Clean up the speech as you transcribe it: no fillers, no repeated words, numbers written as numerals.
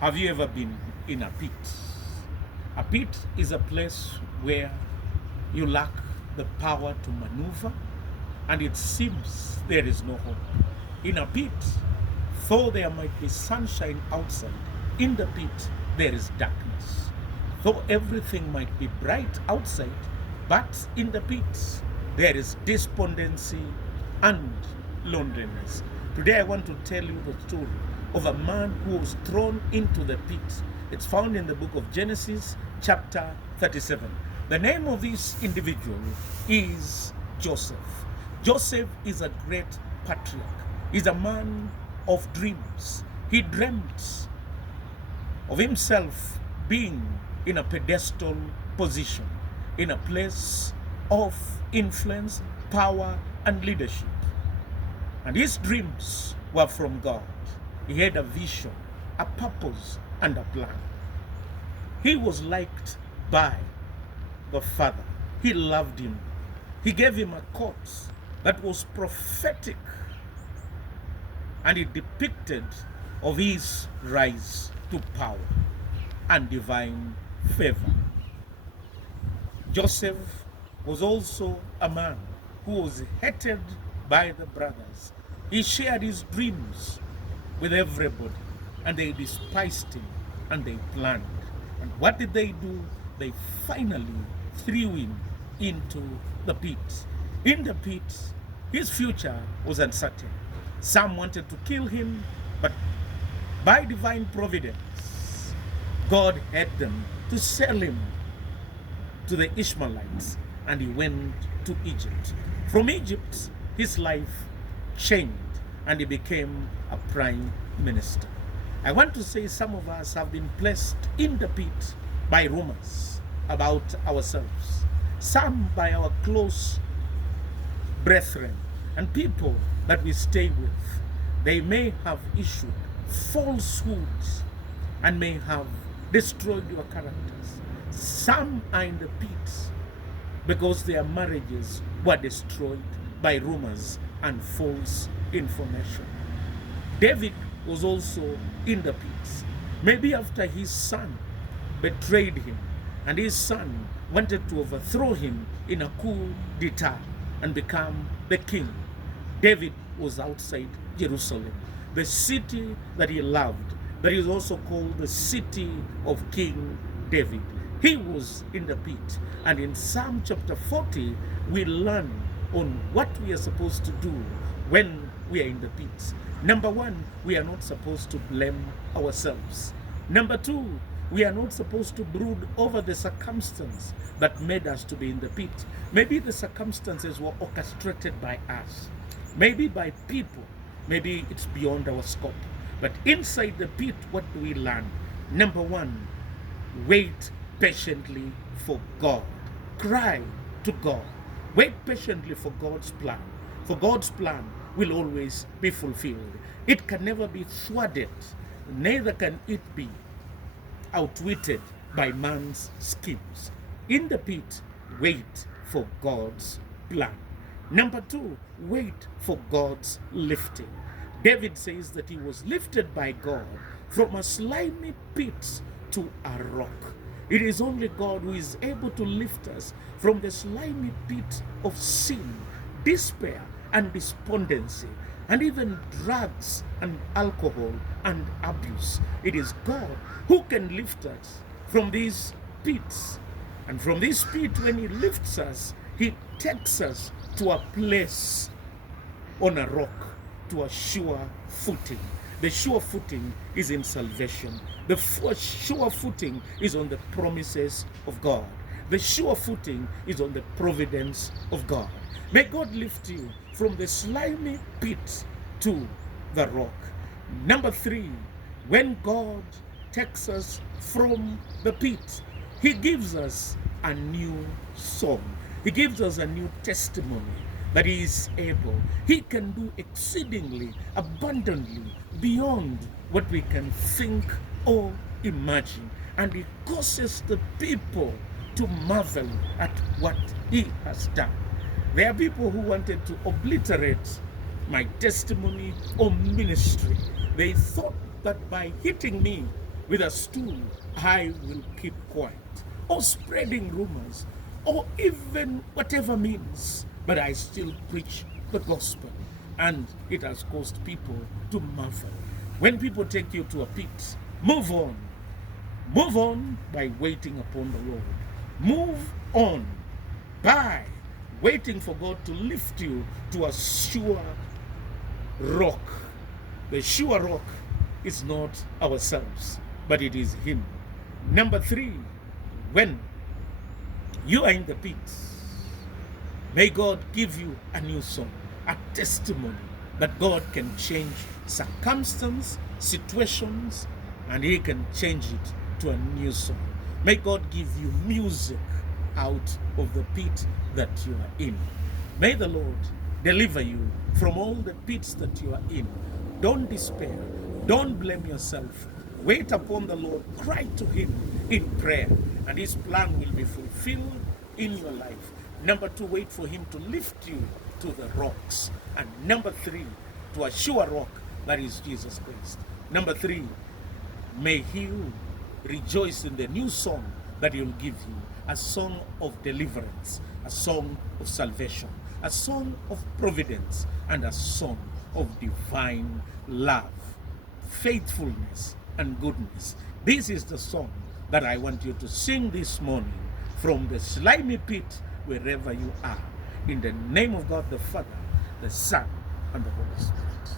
Have you ever been in a pit? A pit is a place where you lack the power to maneuver and it seems there is no hope. In a pit, though there might be sunshine outside, in the pit there is darkness. Though everything might be bright outside, but in the pit there is despondency and loneliness. Today I want to tell you the story of a man who was thrown into the pit. It's found in the book of Genesis, chapter 37. The name of this individual is Joseph. Joseph is a great patriarch. He's a man of dreams. He dreamt of himself being in a pedestal position, in a place of influence, power, and leadership. And his dreams were from God. He had a vision, a purpose, and a plan. He was liked by the Father. He loved him. He gave him a coat that was prophetic, and it depicted of his rise to power and divine favor. Joseph was also a man who was hated by the brothers. He shared his dreams with everybody, and they despised him and they planned. And what did they do? They finally threw him into the pit. In the pit, his future was uncertain. Some wanted to kill him, but by divine providence, God had them to sell him to the Ishmaelites, and he went to Egypt. From Egypt, his life changed, and he became a prime minister. I want to say some of us have been placed in the pit by rumors about ourselves, some by our close brethren and people that we stay with. They may have issued falsehoods and may have destroyed your characters. Some are in the pit because their marriages were destroyed by rumors and false information. David was also in the pit. Maybe after his son betrayed him and his son wanted to overthrow him in a coup d'etat and become the king. David was outside Jerusalem, the city that he loved, that is also called the city of King David. He was in the pit. And in Psalm chapter 40, we learn on what we are supposed to do when we are in the pit. Number one, we are not supposed to blame ourselves. Number two, we are not supposed to brood over the circumstance that made us to be in the pit. Maybe the circumstances were orchestrated by us, maybe by people, maybe it's beyond our scope. But inside the pit, what do we learn? Number one, wait patiently for God. Cry to God. Wait patiently for God's plan. For God's plan will always be fulfilled. It can never be thwarted, neither can it be outwitted by man's schemes. In the pit, wait for God's plan. Number two, wait for God's lifting. David says that he was lifted by God from a slimy pit to a rock. It is only God who is able to lift us from the slimy pit of sin, despair, and despondency, and even drugs and alcohol and abuse. It is God who can lift us from these pits. And from this pit, when he lifts us, he takes us to a place on a rock, to a sure footing. The sure footing is in salvation. The sure footing is on the promises of God. The sure footing is on the providence of God. May God lift you from the slimy pit to the rock. Number three, when God takes us from the pit, he gives us a new song. He gives us a new testimony that he is able. He can do exceedingly abundantly beyond what we can think or imagine. And he causes the people to marvel at what he has done. There are people who wanted to obliterate my testimony or ministry. They thought that by hitting me with a stool, I will keep quiet. Or spreading rumors, or even whatever means, but I still preach the gospel. And it has caused people to marvel. When people take you to a pit, move on. Move on by waiting upon the Lord. Move on by waiting for God to lift you to a sure rock. The sure rock is not ourselves, but it is Him. Number 3, when you are in the pit, may God give you a new song, a testimony that God can change circumstance, situations, and He can change it to a new song. May God give you music out of the pit that you are in. May the Lord deliver you from all the pits that you are in. Don't despair. Don't blame yourself. Wait upon the Lord. Cry to Him in prayer, and His plan will be fulfilled in your life. Number 2, wait for Him to lift you to the rocks. And number 3, to a sure rock, that is Jesus Christ. Number 3, may you rejoice in the new song that He will give you, a song of deliverance, a song of salvation, a song of providence, and a song of divine love, faithfulness, and goodness. This is the song that I want you to sing this morning from the slimy pit, wherever you are. In the name of God the Father, the Son, and the Holy Spirit.